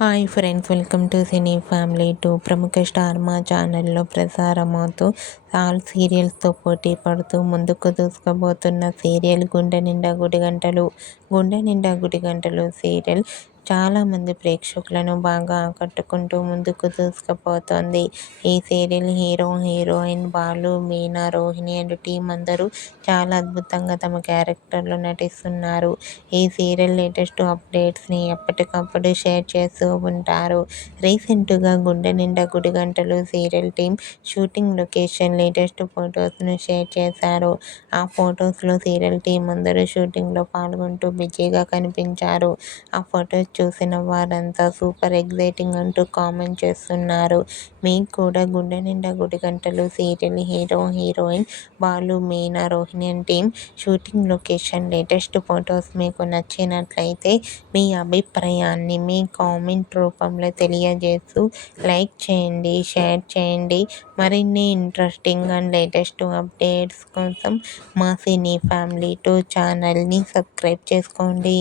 Hi friends, welcome to cine family two. ప్రముఖ star మా ఛానల్లో ప్రసారమవుతూ ఆల్ సీరియల్స్తో పోటీ పడుతూ ముందుకు దూసుకుపోతున్న సీరియల్ గుండె నిండా గుడిగంటలు. గుండె నిండా గుడిగంటలు సీరియల్ చాలామంది ప్రేక్షకులను బాగా ఆకట్టుకుంటూ ముందుకు దూసుకుపోతోంది. ఈ serial hero, heroine Balu, Meena, Rohini and team అందరూ చాలా అద్భుతంగా తమ క్యారెక్టర్లో నటిస్తున్నారు. ఈ సీరియల్ లేటెస్ట్ అప్డేట్స్ని ఎప్పటికప్పుడు షేర్ చేస్తూ ఉంటారు. రీసెంట్గా Gunde Ninda Gudigantalu serial team shooting location latest ఫొటోస్ను షేర్ చేశారు. ఆ ఫొటోస్లో సీరియల్ టీం అందరూ షూటింగ్లో పాల్గొంటూ బిజీగా కనిపించారు. ఆ ఫొటోస్ చూసిన వారంతా సూపర్ ఎగ్జైటింగ్ అంటూ కామెంట్ చేస్తున్నారు. మీకు కూడా Gunde Ninda Gudigantalu serial hero, heroine Balu, Meena, Rohini and team shooting location latest photos మీకు నచ్చినట్లయితే మీ అభిప్రాయాన్ని మీ కామెంట్ రూపంలో తెలియజేస్తూ లైక్ చేయండి, షేర్ చేయండి. మరిన్ని ఇంట్రెస్టింగ్ అండ్ లేటెస్ట్ అప్డేట్స్ కోసం మా సినీ ఫ్యామిలీ 2 ఛానల్ని సబ్స్క్రైబ్ చేసుకోండి.